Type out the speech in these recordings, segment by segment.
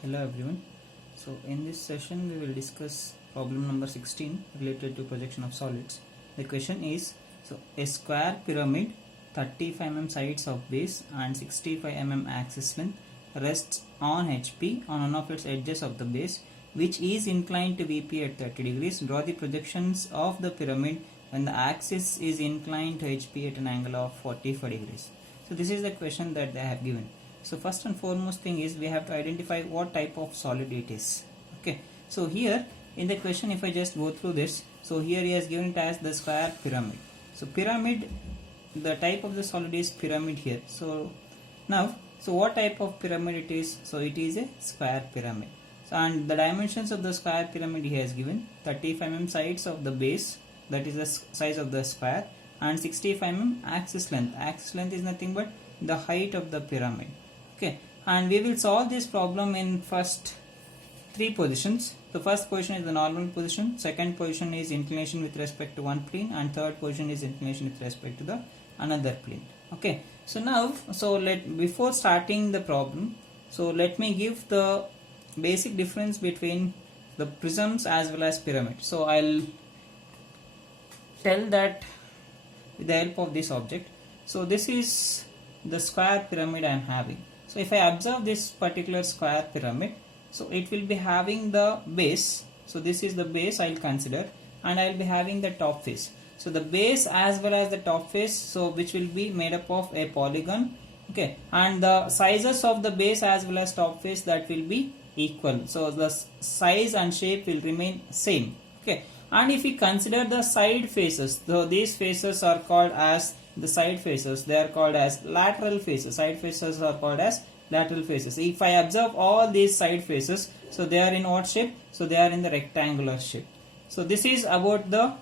Hello everyone. So in this session we will discuss problem number 16 related to projection of solids. The question is, so a square pyramid 35 mm sides of base and 65 mm axis length rests on HP on one of its edges of the base, which is inclined to VP at 30 degrees. Draw the projections of the pyramid when the axis is inclined to HP at an angle of 45 degrees. So this is the question that they have given. So first and foremost thing is we have to identify what type of solid it is. Okay, so here in the question, if I just go through this, so here he has given it as the square pyramid. So pyramid, the type of the solid is pyramid here. So now, so what type of pyramid it is? So it is a square pyramid. So and the dimensions of the square pyramid he has given 35 mm sides of the base, that is the size of the square, and 65 mm axis length. Axis length is nothing but the height of the pyramid. Okay, and we will solve this problem in first three positions. The first position is the normal position, second position is inclination with respect to one plane, and third position is inclination with respect to the another plane. Okay, so now, before starting the problem, so let me give the basic difference between the prisms as well as pyramid. So I'll tell that with the help of this object. So this is the square pyramid I am having. So if I observe this particular square pyramid, so it will be having the base. So this is the base I'll consider, and I'll be having the top face. So the base as well as the top face, so which will be made up of a polygon. Okay, and the sizes of the base as well as top face, that will be equal. So the size and shape will remain same. Okay, and if we consider the side faces, so these faces are called as the side faces, they are called as lateral faces. Side faces are called as lateral faces. If I observe all these side faces, so they are in what shape? So they are in the rectangular shape. So this is about the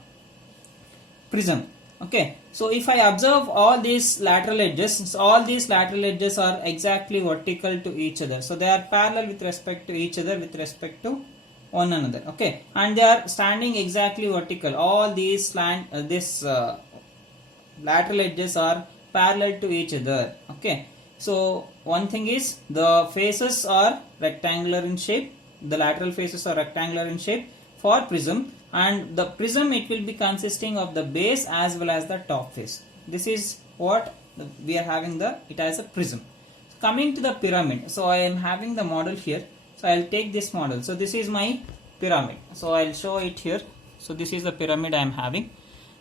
prism. Okay, so if I observe all these lateral edges, so all these lateral edges are exactly vertical to each other. So they are parallel with respect to each other, with respect to one another. Okay, and they are standing exactly vertical. All these lateral edges are parallel to each other. Okay, so one thing is the faces are rectangular in shape, the lateral faces are rectangular in shape for prism, and the prism, it will be consisting of the base as well as the top face. This is what we are having it as a prism. Coming to the pyramid, so I am having the model here, so I will take this model. So this is my pyramid, so I will show it here. So this is the pyramid I am having.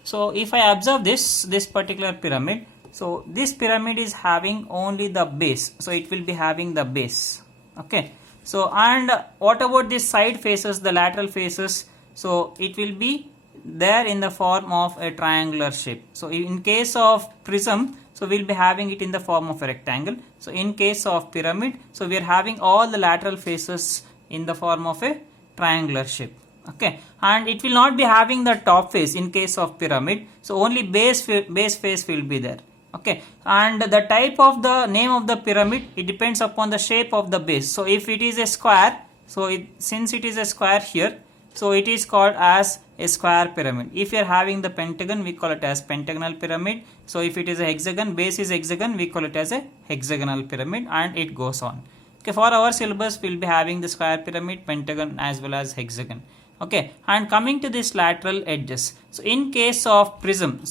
So if I observe this particular pyramid, so this pyramid is having only the base, so it will be having the base. Okay, so and what about this side faces, the lateral faces? So it will be there in the form of a triangular shape. So in case of prism, so we'll be having it in the form of a rectangle. So in case of pyramid, so we are having all the lateral faces in the form of a triangular shape. Okay, and it will not be having the top face in case of pyramid, so only base face will be there. Okay, and the type of the name of the pyramid, it depends upon the shape of the base. So if it is a square, so since it is a square here, so it is called as a square pyramid. If you are having the pentagon, we call it as pentagonal pyramid. So if it is a hexagon, base is hexagon, we call it as a hexagonal pyramid, and it goes on. Okay, for our syllabus, we will be having the square pyramid, pentagon as well as hexagon. Okay, and coming to this lateral edges, so in case of prism,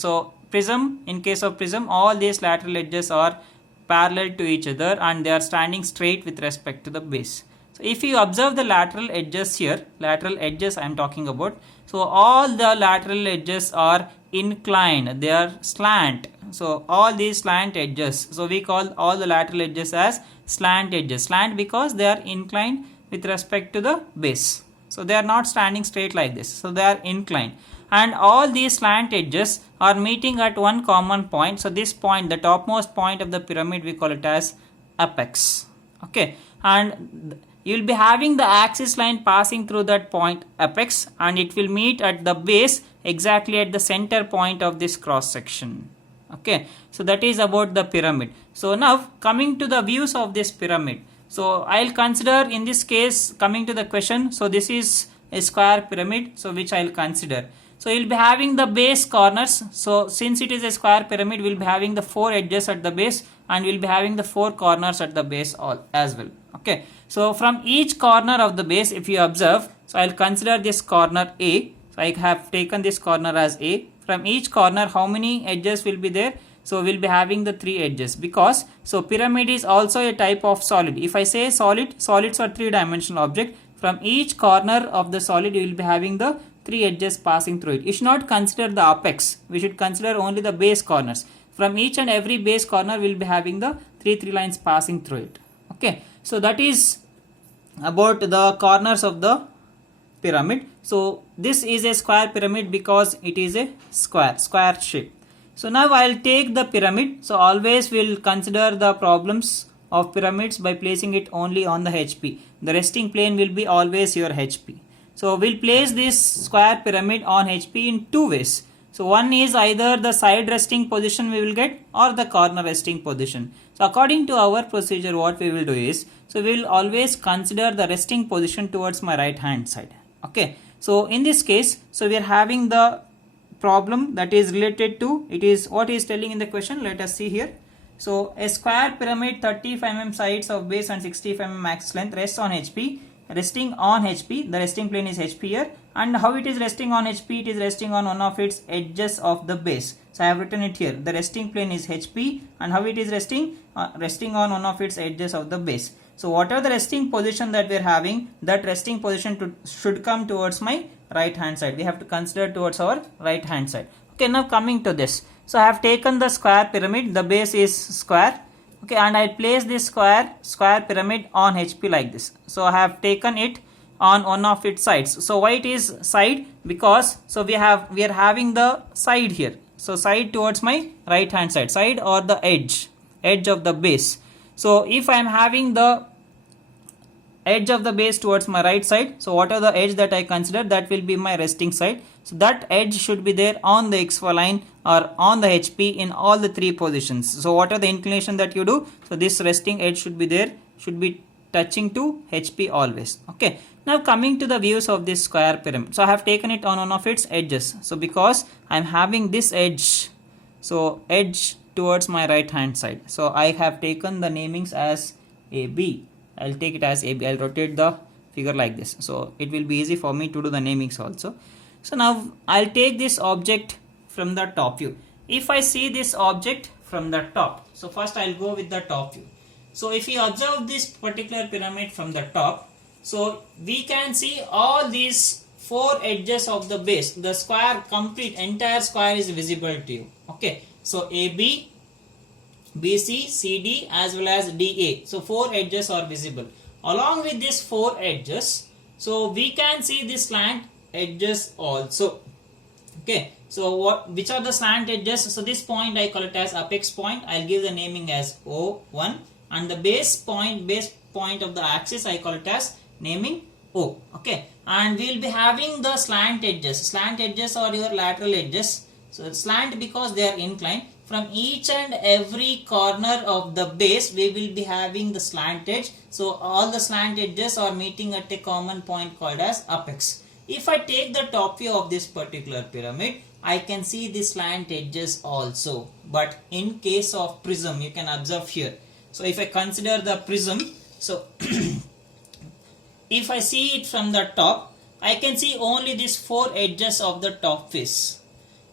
in case of prism, all these lateral edges are parallel to each other and they are standing straight with respect to the base. So if you observe the lateral edges here, lateral edges I am talking about, so all the lateral edges are inclined, they are slant. So all these slant edges, so we call all the lateral edges as slant edges. Slant because they are inclined with respect to the base. So they are not standing straight like this, so they are inclined, and all these slant edges are meeting at one common point. So this point, the topmost point of the pyramid, we call it as apex. Okay, and you will be having the axis line passing through that point apex, and it will meet at the base exactly at the center point of this cross section. Okay, so that is about the pyramid. So now coming to the views of this pyramid, so I'll consider in this case, coming to the question, so this is a square pyramid, so which I'll consider. So you'll be having the base corners. So since it is a square pyramid, we'll be having the 4 edges at the base, and we'll be having the 4 corners at the base all as well. Okay, so from each corner of the base, if you observe, so I'll consider this corner A. So I have taken this corner as A. From each corner, how many edges will be there? So we'll be having the 3 edges, because so pyramid is also a type of solid. If I say solid, solids are 3-dimensional object. From each corner of the solid, you will be having the 3 edges passing through it. You should not consider the apex. We should consider only the base corners. From each and every base corner, we will be having the 3 lines passing through it. Okay, so that is about the corners of the pyramid. So this is a square pyramid because it is a square shape. So now I'll take the pyramid. So always we'll consider the problems of pyramids by placing it only on the HP. The resting plane will be always your HP. So we'll place this square pyramid on HP in 2 ways. So one is either the side resting position we will get, or the corner resting position. So according to our procedure, what we will do is, so we will always consider the resting position towards my right hand side. Okay, so in this case, so we are having the problem that is related to, it is what is telling in the question. Let us see here. So a square pyramid, 35 mm sides of base and 65 mm max length, rests on HP. Resting on HP, the resting plane is HP here, and how it is resting on HP? It is resting on one of its edges of the base. So I have written it here. The resting plane is HP, and how it is resting? Resting on one of its edges of the base. So whatever the resting position that we are having, that resting position should come towards my right hand side. We have to consider towards our right hand side. Okay, now coming to this. So I have taken the square pyramid, the base is square. Okay, and I place this square pyramid on HP like this. So I have taken it on one of its sides. So why it is side? Because so we are having the side here. So side towards my right hand side or the edge of the base. So if I am having the edge of the base towards my right side, so whatever the edge that I consider, that will be my resting side. So that edge should be there on the XY line or on the HP in all the 3 positions. So whatever the inclination that you do, so this resting edge should be there, should be touching to HP always. Okay, now coming to the views of this square pyramid. So I have taken it on one of its edges. So because I am having this edge, so edge towards my right hand side, so I have taken the namings as AB. I'll take it as AB. I'll rotate the figure like this, so it will be easy for me to do the namings also. So now I'll take this object from the top view. If I see this object from the top, so first I'll go with the top view. So if you observe this particular pyramid from the top, so we can see all these 4 edges of the base. The square, complete entire square is visible to you. Okay, so AB, BC, CD as well as DA. So 4 edges are visible. Along with these 4 edges, so we can see this slant edges also. Okay, so which are the slant edges? So this point I call it as apex point. I'll give the naming as O1, and the base point of the axis I call it as naming O. Okay, and we'll be having the slant edges. Slant edges are your lateral edges. So slant because they are inclined. From each and every corner of the base, we will be having the slant edge. So all the slant edges are meeting at a common point called as apex. If I take the top view of this particular pyramid, I can see the slant edges also. But in case of prism, you can observe here. So if I consider the prism, so if I see it from the top, I can see only these 4 edges of the top face.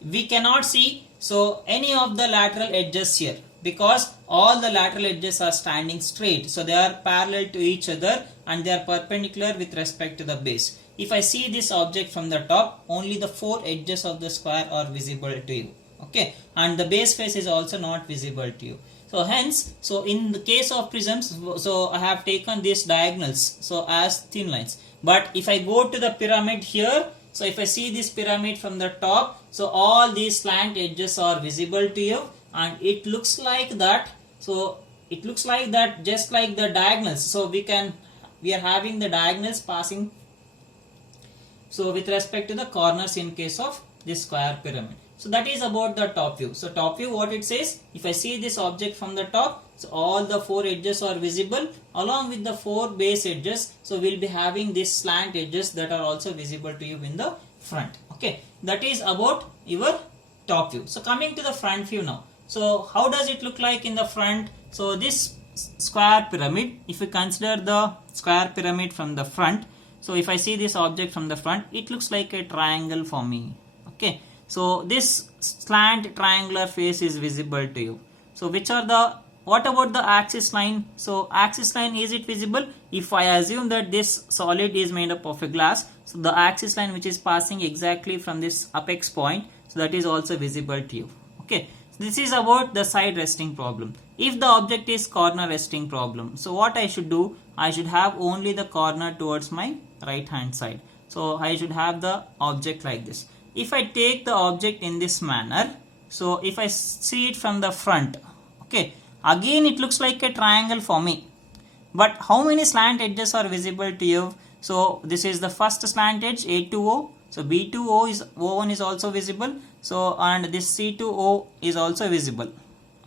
We cannot see so any of the lateral edges here, because all the lateral edges are standing straight. So they are parallel to each other and they are perpendicular with respect to the base. If I see this object from the top, only the 4 edges of the square are visible to you. Okay, and the base face is also not visible to you. So hence, so in the case of prisms, so I have taken these diagonals so as thin lines. But if I go to the pyramid here, so if I see this pyramid from the top, so all these slant edges are visible to you, and it looks like that. So it looks like that, just like the diagonals. So we are having the diagonals passing. So with respect to the corners in case of this square pyramid. So that is about the top view. So top view, what it says, if I see this object from the top, so all the 4 edges are visible along with the 4 base edges. So we'll be having these slant edges that are also visible to you in the front. Okay, that is about your top view. So coming to the front view now. So how does it look like in the front? So this square pyramid, if we consider the square pyramid from the front, so if I see this object from the front, it looks like a triangle for me. Okay, so this slant triangular face is visible to you. So what about the axis line? So axis line, is it visible? If I assume that this solid is made up of a glass, so the axis line which is passing exactly from this apex point, so that is also visible to you. Okay, so this is about the side resting problem. If the object is corner resting problem, so what I should do, I should have only the corner towards my right hand side. So I should have the object like this. If I take the object in this manner, so if I see it from the front, okay, again it looks like a triangle for me. But how many slant edges are visible to you? So this is the first slant edge, A to O. So B to O1 is also visible. So and this C to O is also visible.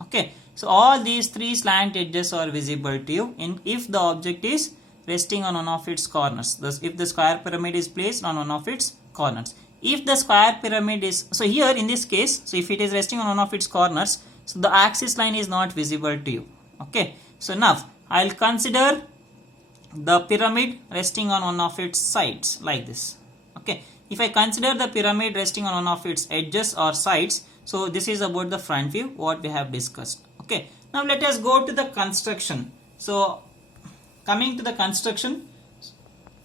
Okay. So all these three slant edges are visible to you if the object is resting on one of its corners. Thus, if the square pyramid is placed on one of its corners. If the square pyramid is, so here in this case, so if it is resting on one of its corners, so the axis line is not visible to you. Okay. So now I'll consider the pyramid resting on one of its sides like this. Okay. If I consider the pyramid resting on one of its edges or sides, so this is about the front view what we have discussed. Okay. Now let us go to the construction. So coming to the construction,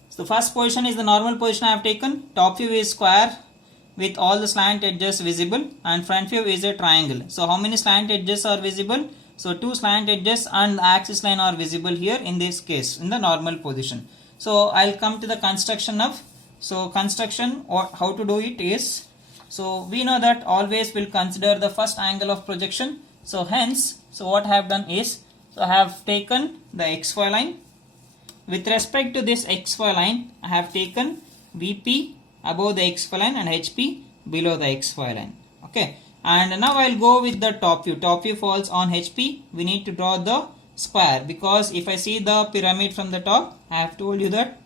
so the first position is the normal position I have taken. Top view is square with all the slant edges visible, and front view is a triangle. So how many slant edges are visible? So two slant edges and the axis line are visible here in this case in the normal position. So I'll come to the construction now. So construction, or how to do it is, so we know that always will consider the first angle of projection. So hence, so what I have done is, so I have taken the XY line. With respect to this XY line, I have taken VP above the XY line and HP below the XY line. Okay. And now I'll go with the top view. Top view falls on HP. We need to draw the square, because if I see the pyramid from the top, I have told you that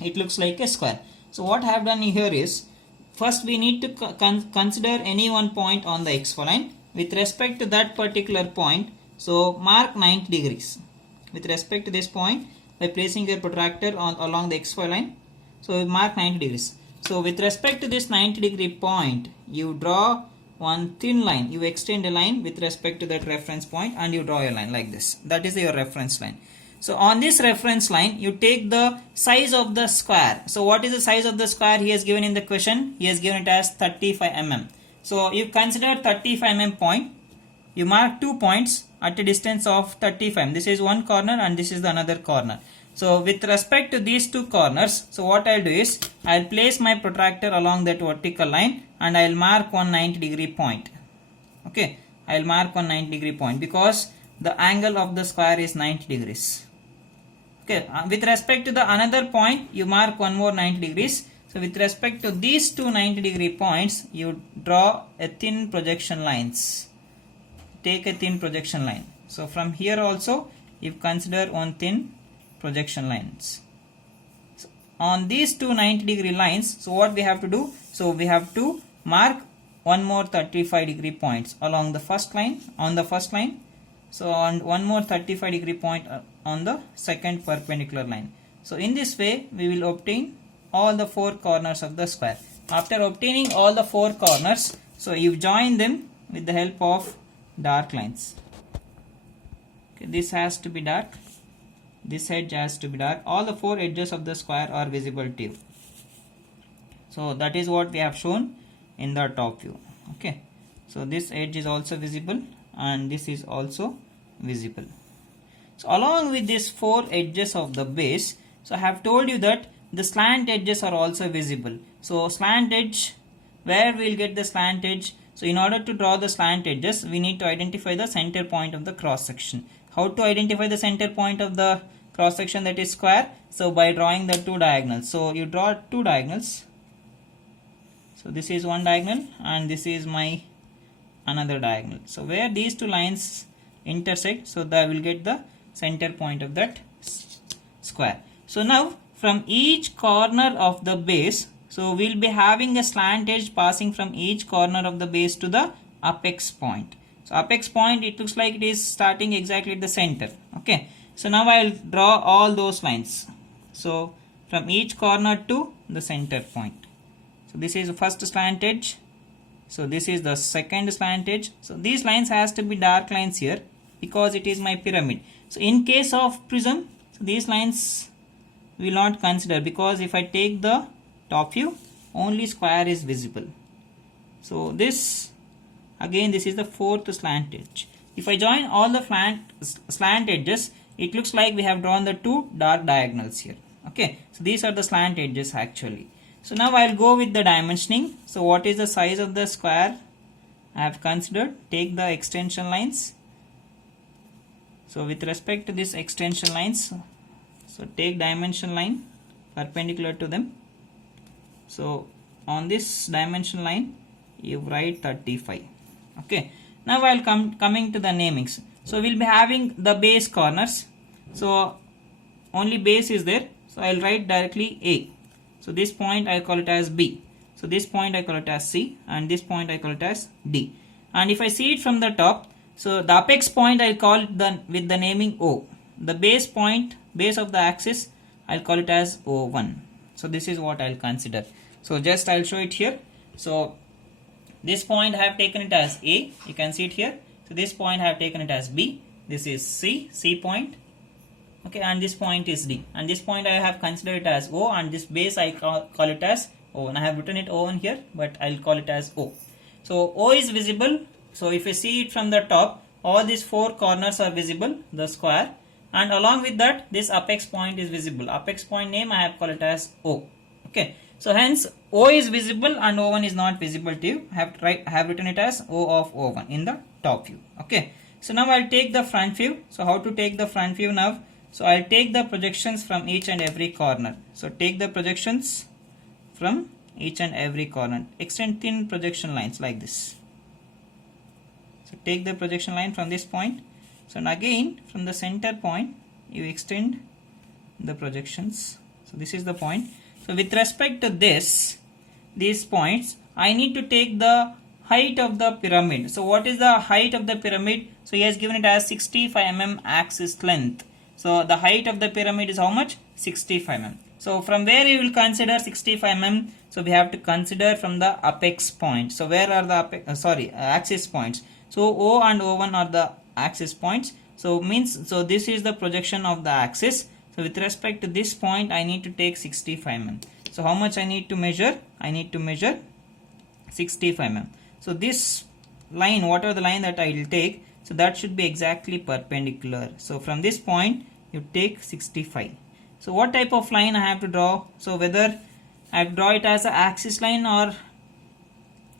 it looks like a square. So what I have done here is, first we need to consider any one point on the XY line. With respect to that particular point, so mark 90 degrees. With respect to this point, by placing your protractor along the XY line, so mark 90 degrees. So with respect to this 90 degree point, you draw one thin line, you extend a line with respect to that reference point and you draw a line like this. That is your reference line. So on this reference line, you take the size of the square. So what is the size of the square he has given in the question? He has given it as 35 mm. So you consider 35 mm point. You mark 2 points at a distance of 35 mm. This is one corner and this is the another corner. So with respect to these two corners, so what I'll do is, I'll place my protractor along that vertical line and I'll mark one 90 degree point. Okay, I'll mark one 90 degree point because the angle of the square is 90 degrees. Okay, with respect to the another point, you mark one more 90 degrees. So with respect to these two 90 degree points, you draw a thin projection lines. Take a thin projection line. So from here also, you consider one thin projection lines. So on these two 90 degree lines, so what we have to do? So we have to mark one more 35 degree points along the first line, on the first line. So on one more 35 degree point on the second perpendicular line. So in this way, we will obtain all the four corners of the square. After obtaining all the four corners, so you join them with the help of dark lines. Okay, this has to be dark. This edge has to be dark. All the four edges of the square are visible to you. So that is what we have shown in the top view. Okay. So this edge is also visible and this is also visible. So along with these four edges of the base, so I have told you that the slant edges are also visible. So slant edge, where we will get the slant edge? So in order to draw the slant edges, we need to identify the center point of the cross section. How to identify the center point of the cross section, that is square? So by drawing the two diagonals. So you draw two diagonals. So this is one diagonal and this is my another diagonal. So where these two lines intersect, so that will get the center point of that square. So now from each corner of the base, so we'll be having a slant edge passing from each corner of the base to the apex point. So apex point, it looks like it is starting exactly at the center. Okay, so now I will draw all those lines. So from each corner to the center point. So this is the first slant edge. So this is the second slant edge. So these lines has to be dark lines here because it is my pyramid. So in case of prism, so these lines will not consider, because if I take the top view, only square is visible. So this, again, this is the fourth slant edge. If I join all the slant edges, it looks like we have drawn the two dark diagonals here. Okay, so these are the slant edges actually. So now I will go with the dimensioning. So what is the size of the square I have considered? Take the extension lines. So with respect to this extension lines, so take dimension line perpendicular to them. So on this dimension line, you write 35. Okay, now I'll coming to the namings. So we'll be having the base corners. So only base is there. So I'll write directly A. So this point I call it as B. So this point I call it as C, and this point I call it as D. And if I see it from the top, so the apex point I'll call it with the naming O. The base point, base of the axis, I'll call it as O1. So this is what I'll consider. So just I'll show it here. So this point I have taken it as A. You can see it here. So this point I have taken it as B. This is C point. Okay, and this point is D, and this point I have considered it as O, and this base I call it as O, and I have written it O in here, but I'll call it as O. So O is visible. So if you see it from the top, all these four corners are visible, the square, and along with that, this apex point is visible. Apex point name I have called it as O. Okay, so hence O is visible and O1 is not visible to you. I have written it as O of O1 in the top view. Okay, so now I'll take the front view. So how to take the front view now? So I'll take the projections from each and every corner. So take the projections from each and every corner. Extend thin projection lines like this. So take the projection line from this point. So and again from the center point you extend the projections. So this is the point. So with respect to these points, I need to take the height of the pyramid. So what is the height of the pyramid? So he has given it as 65 mm axis length. So the height of the pyramid is how much? 65 mm. So from where you will consider 65 mm? So we have to consider from the apex point. So where are the axis points? So O and O1 are the axis points. So this is the projection of the axis. So with respect to this point, I need to take 65 mm. So how much I need to measure? I need to measure 65 mm. So this line, whatever the line that I will take, so that should be exactly perpendicular. So from this point you take 65. So what type of line I have to draw? So whether I have to draw it as an axis line or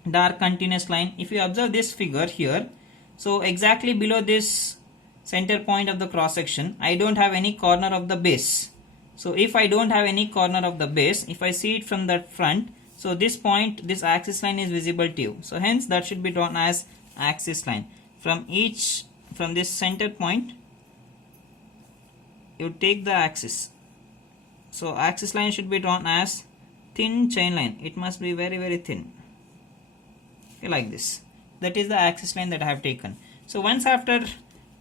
dark continuous line. If you observe this figure here, so exactly below this center point of the cross section, I don't have any corner of the base. So if I don't have any corner of the base, if I see it from the front, so this point, this axis line is visible to you. So hence that should be drawn as axis line. From this center point, you take the axis. So axis line should be drawn as thin chain line. It must be very, very thin. Okay, like this. That is the axis line that I have taken. So once after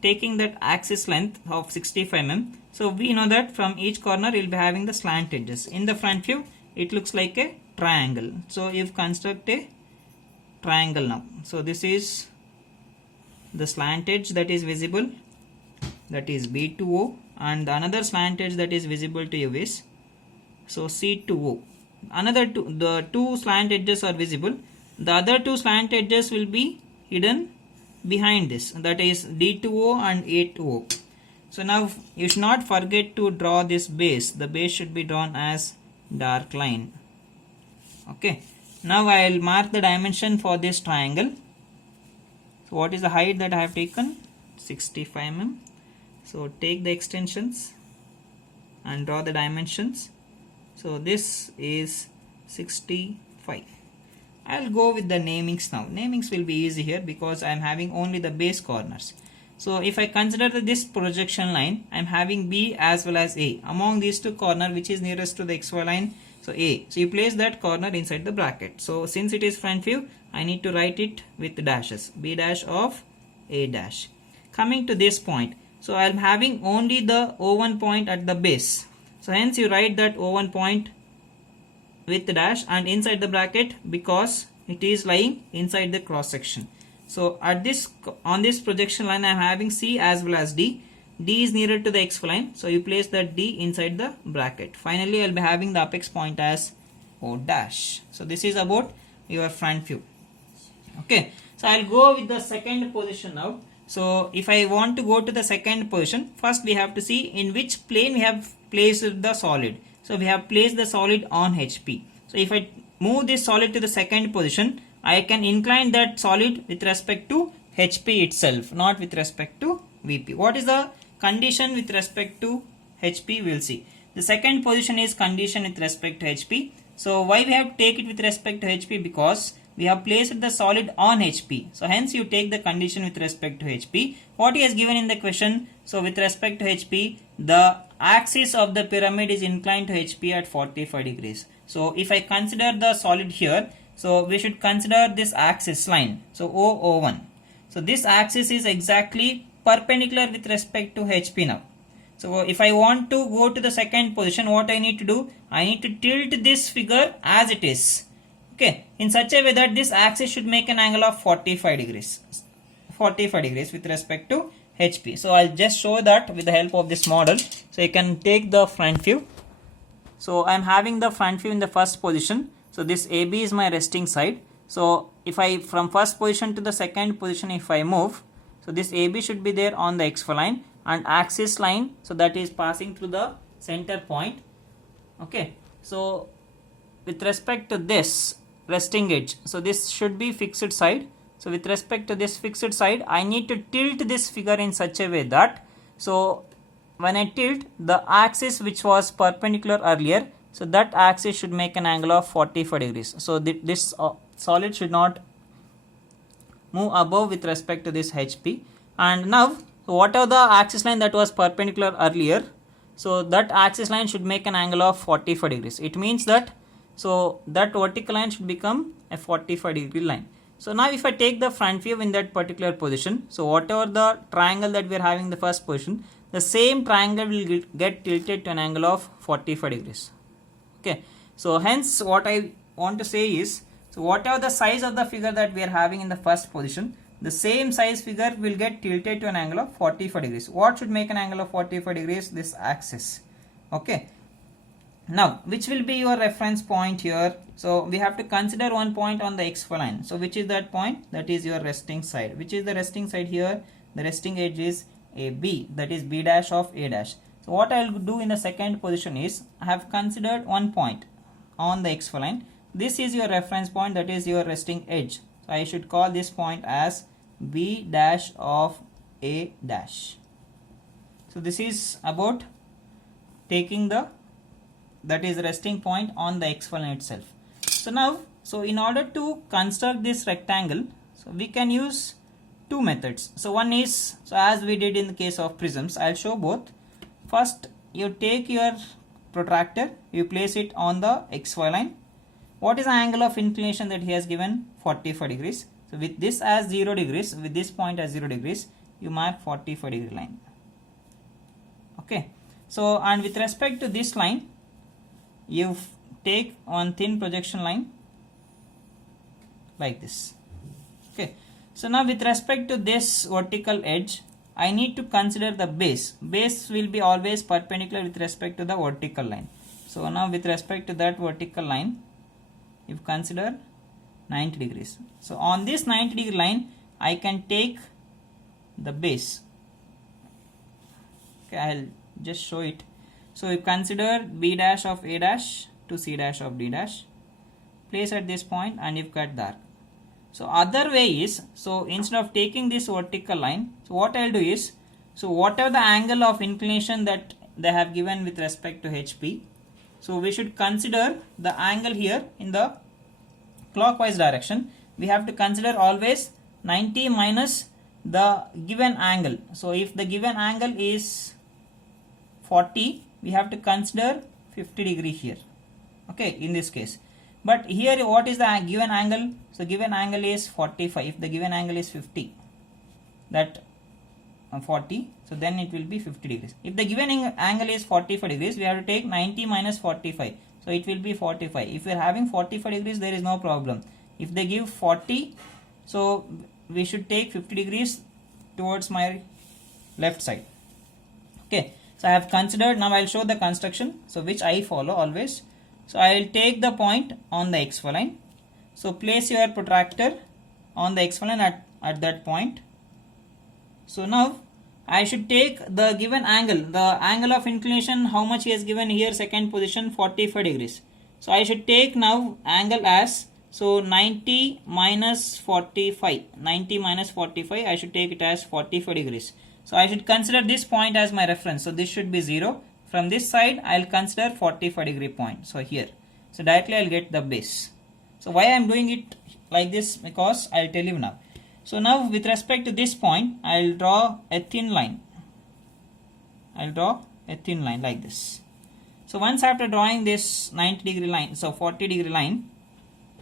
taking that axis length of 65 mm, so we know that from each corner we will be having the slant edges. In the front view, it looks like a triangle. So you've construct a triangle now. So this is the slant edge that is visible, that is B to O, and the another slant edge that is visible to you is so C to O. The two slant edges are visible. The other two slant edges will be hidden behind this, that is D to O and A to O. So now you should not forget to draw this base. The base should be drawn as dark line. Okay, now I will mark the dimension for this triangle. So what is the height that I have taken? 65 mm. So take the extensions and draw the dimensions. So this is 65. I will go with the namings now. Namings will be easy here because I am having only the base corners. So if I consider this projection line, I am having B as well as A. Among these two corners, which is nearest to the XY line? So A. So you place that corner inside the bracket. So since it is front view, I need to write it with dashes. B dash of A dash. Coming to this point, so I am having only the O1 point at the base. So hence you write that O1 point with the dash and inside the bracket because it is lying inside the cross section. So at this, on this projection line I am having C as well as D. D is nearer to the X line, so you place that D inside the bracket. Finally I will be having the apex point as O dash. So this is about your front view. Okay, so I will go with the second position now. So if I want to go to the second position, first we have to see in which plane we have placed the solid. So we have placed the solid on HP. So if I move this solid to the second position, I can incline that solid with respect to HP itself, not with respect to VP. What is the condition with respect to HP? We will see. The second position is condition with respect to HP. So why we have to take it with respect to HP? Because we have placed the solid on HP. So hence you take the condition with respect to HP. What is given in the question? So with respect to HP, the axis of the pyramid is inclined to HP at 45 degrees. So if I consider the solid here, so we should consider this axis line. So O1. So this axis is exactly perpendicular with respect to HP now. So if I want to go to the second position, what I need to do? I need to tilt this figure as it is. Okay, in such a way that this axis should make an angle of 45 degrees. 45 degrees with respect to HP. So I'll just show that with the help of this model. So you can take the front view. So I'm having the front view in the first position. So this AB is my resting side. So if I from first position to the second position, if I move, so this AB should be there on the XY line and axis line. So that is passing through the center point. Okay. So with respect to this resting edge, so this should be fixed side. So with respect to this fixed side, I need to tilt this figure in such a way that, so when I tilt the axis which was perpendicular earlier, so that axis should make an angle of 45 degrees. So this solid should not move above with respect to this HP. And now whatever the axis line that was perpendicular earlier, so that axis line should make an angle of 45 degrees. It means that, so that vertical line should become a 45 degree line. So now if I take the front view in that particular position, so whatever the triangle that we are having in the first position, the same triangle will get tilted to an angle of 45 degrees. Okay, so hence what I want to say is, so whatever the size of the figure that we are having in the first position, the same size figure will get tilted to an angle of 45 degrees. What should make an angle of 45 degrees? This axis. Okay. Now, which will be your reference point here? So we have to consider one point on the XY line. So which is that point? That is your resting side. Which is the resting side here? The resting edge is AB, that is B dash of A dash. So what I will do in the second position is, I have considered one point on the XY line. This is your reference point, that is your resting edge. So I should call this point as B dash of A dash. So this is about taking the, that is resting point on the XY line itself. So now, so in order to construct this rectangle, so we can use two methods. So one is, so as we did in the case of prisms, I'll show both. First, you take your protractor, you place it on the XY line. What is the angle of inclination that he has given? 45 degrees. So with this as 0 degrees, with this point as 0 degrees, you mark 45 degree line. Okay. So, and with respect to this line, you take one thin projection line like this. Okay. So now with respect to this vertical edge, I need to consider the base. Base will be always perpendicular with respect to the vertical line. So now with respect to that vertical line, you consider 90 degrees. So on this 90 degree line, I can take the base. Okay, I'll just show it. So you consider B dash of A dash to C dash of D dash. Place at this point and you've cut the arc. So other way is, so instead of taking this vertical line, so what I'll do is, so whatever the angle of inclination that they have given with respect to HP, so we should consider the angle here in the clockwise direction. We have to consider always 90 minus the given angle. So if the given angle is 40, we have to consider 50 degree here. Okay, in this case. But here what is the given angle? So given angle is 45. If the given angle is 50, that 40, so then it will be 50 degrees. If the given angle is 45 degrees, we have to take 90 minus 45, so it will be 45. If we are having 45 degrees, there is no problem. If they give 40, so we should take 50 degrees towards my left side. Okay, so I have considered. Now I will show the construction, so which I follow always. So I will take the point on the xy line. So place your protractor on the xy line at that point. So now I should take the given angle, the angle of inclination, how much he has given here, second position, 45 degrees. So I should take now angle as, so 90 minus 45, 90 minus 45, I should take it as 45 degrees. So I should consider this point as my reference. So this should be 0. From this side, I will consider 45 degree point. So here, so directly I will get the base. So why I am doing it like this? Because I will tell you now. So now with respect to this point, I will draw a thin line. I will draw a thin line like this. So once after drawing this 90 degree line, so 40 degree line,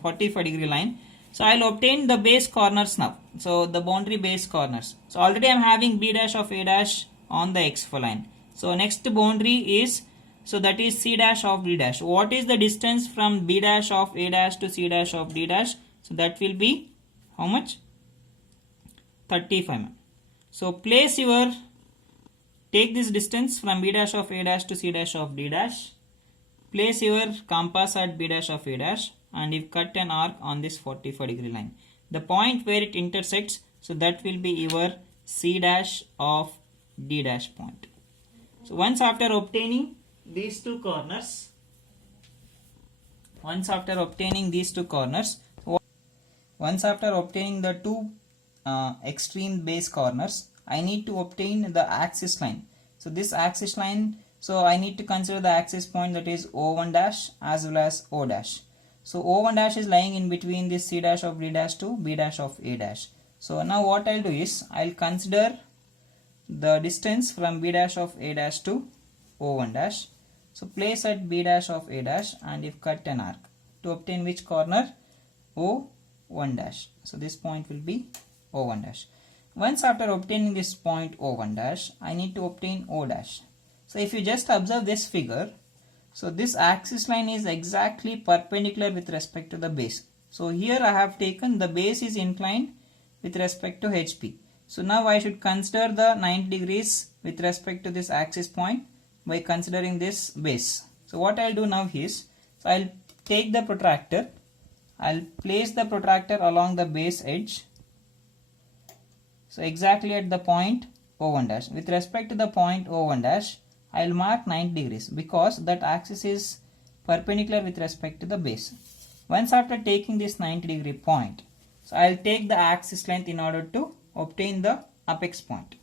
45 degree line, so I will obtain the base corners now. So the boundary base corners. So already I am having b dash of a dash on the xy line. So next boundary is, so that is c dash of d dash. What is the distance from b dash of a dash to c dash of d dash? So that will be how much? 35 mm. So place your, take this distance from b dash of a dash to c dash of d dash. Place your compass at b dash of a dash and you cut an arc on this 45 degree line. The point where it intersects, so that will be your c dash of d dash point. So once after obtaining these two corners, once after obtaining the two extreme base corners, I need to obtain the axis line. So this axis line, so I need to consider the axis point, that is O1 dash as well as O dash. So O1 dash is lying in between this c dash of d dash to b dash of a dash. So now what I'll do is, I'll consider the distance from b dash of a dash to O1 dash. So place at b dash of a dash and if cut an arc to obtain which corner? O1 dash. So this point will be O1 dash. Once after obtaining this point O1 dash, I need to obtain O dash. So if you just observe this figure, so this axis line is exactly perpendicular with respect to the base. So here I have taken the base is inclined with respect to HP. So now I should consider the 90 degrees with respect to this axis point by considering this base. So what I'll do now is, so I'll take the protractor, I'll place the protractor along the base edge. So exactly at the point O1 dash. With respect to the point O1 dash, I will mark 90 degrees because that axis is perpendicular with respect to the base. Once after taking this 90 degree point, so I will take the axis length in order to obtain the apex point.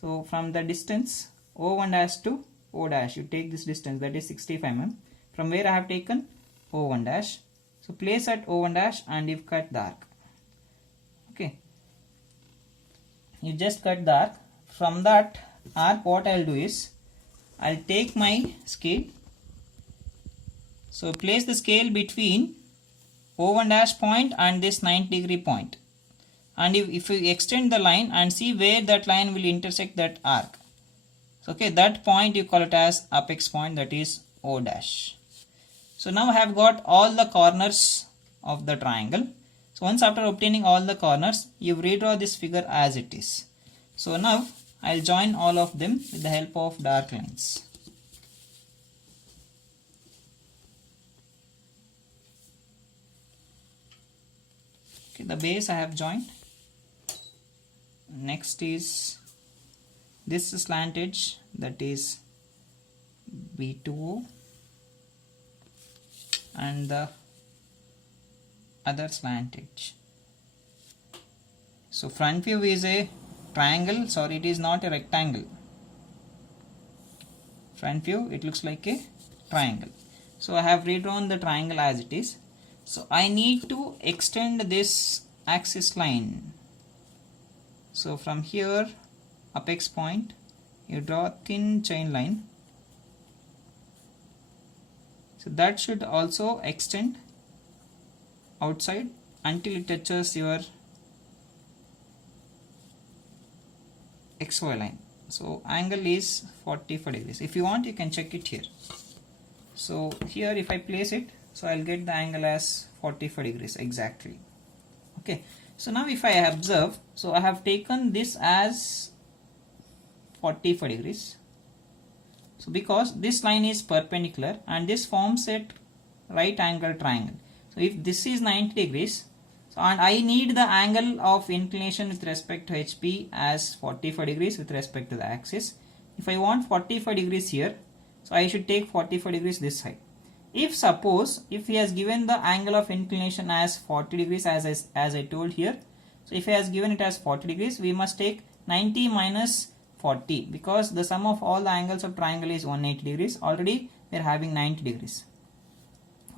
So from the distance O1 dash to O dash, you take this distance, that is 65 mm. From where I have taken O1 dash. So place at O1 dash and you cut the arc. Okay. You just cut the arc. From that arc, what I will do is, I will take my scale. So place the scale between O1 dash point and this 90 degree point. And if you extend the line and see where that line will intersect that arc. So, okay, that point you call it as apex point, that is O dash. So now I have got all the corners of the triangle. So once after obtaining all the corners, you redraw this figure as it is. So now I will join all of them with the help of dark lines. Okay, the base I have joined. Next is this slant edge, that is B2O, and the other slant edge. So front view is a triangle, sorry, it is not a rectangle. Front view, it looks like a triangle. So I have redrawn the triangle as it is. So I need to extend this axis line. So from here, apex point, you draw a thin chain line. So that should also extend outside until it touches your XY line. So angle is 45 degrees. If you want, you can check it here. So here if I place it, so I'll get the angle as 45 degrees exactly. Okay, so now if I observe, so I have taken this as 45 degrees. So because this line is perpendicular and this forms a right angle triangle. So if this is 90 degrees, so and I need the angle of inclination with respect to HP as 45 degrees with respect to the axis. If I want 45 degrees here, so I should take 45 degrees this side. If suppose if he has given the angle of inclination as 40 degrees as I told here, so if he has given it as 40 degrees, we must take 90 minus 40 because the sum of all the angles of triangle is 180 degrees. Already we are having 90 degrees.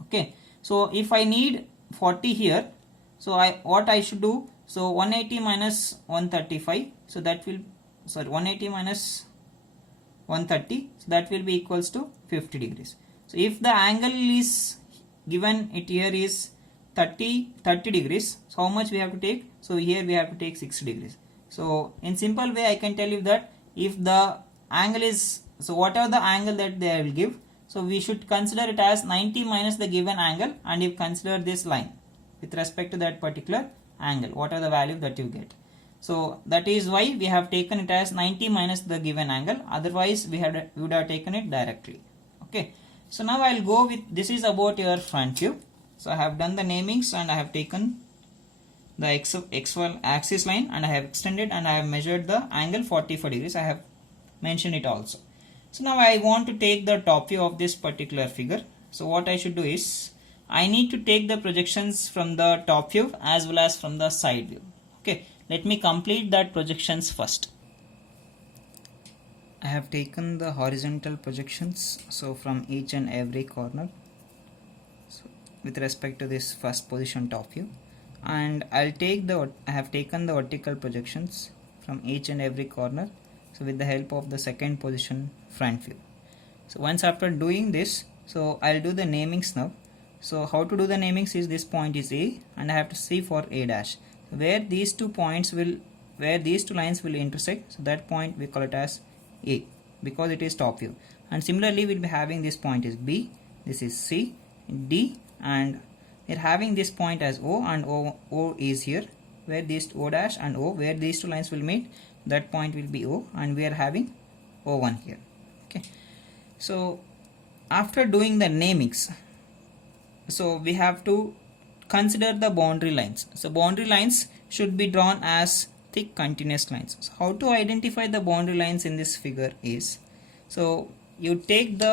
Okay, so if I need 40 here, so what I should do, so 180 minus 135, so that will 180 minus 130, so that will be equals to 50 degrees. So if the angle is given it here is 30 degrees, so how much we have to take? So here we have to take 60 degrees. So in simple way I can tell you that if the angle is, so whatever the angle that they will give, so we should consider it as 90 minus the given angle, and you consider this line with respect to that particular angle, what are the value that you get. So that is why we have taken it as 90 minus the given angle, otherwise we would have taken it directly. Okay, so now I'll go with, this is about your front view. So I have done the namings and I have taken the XY axis line and I have extended and I have measured the angle 45 degrees. I have mentioned it also. So now I want to take the top view of this particular figure. So what I should do is, I need to take the projections from the top view as well as from the side view. Okay, let me complete that projections first. I have taken the horizontal projections, so from each and every corner, so with respect to this first position top view, and I have taken the vertical projections from each and every corner, so with the help of the second position front view. So once after doing this, so I'll do the namings now. So how to do the namings is, this point is A and I have to see for A dash. Where these two lines will intersect, so that point we call it as A because it is top view. And similarly we'll be having this point is B, this is C, D, and we're having this point as O, and O is here where these O dash and O, where these two lines will meet, that point will be O, and we are having O1 here. Okay, so after doing the namings, so we have to consider the boundary lines. So boundary lines should be drawn as thick continuous lines. So how to identify the boundary lines in this figure is, so you take the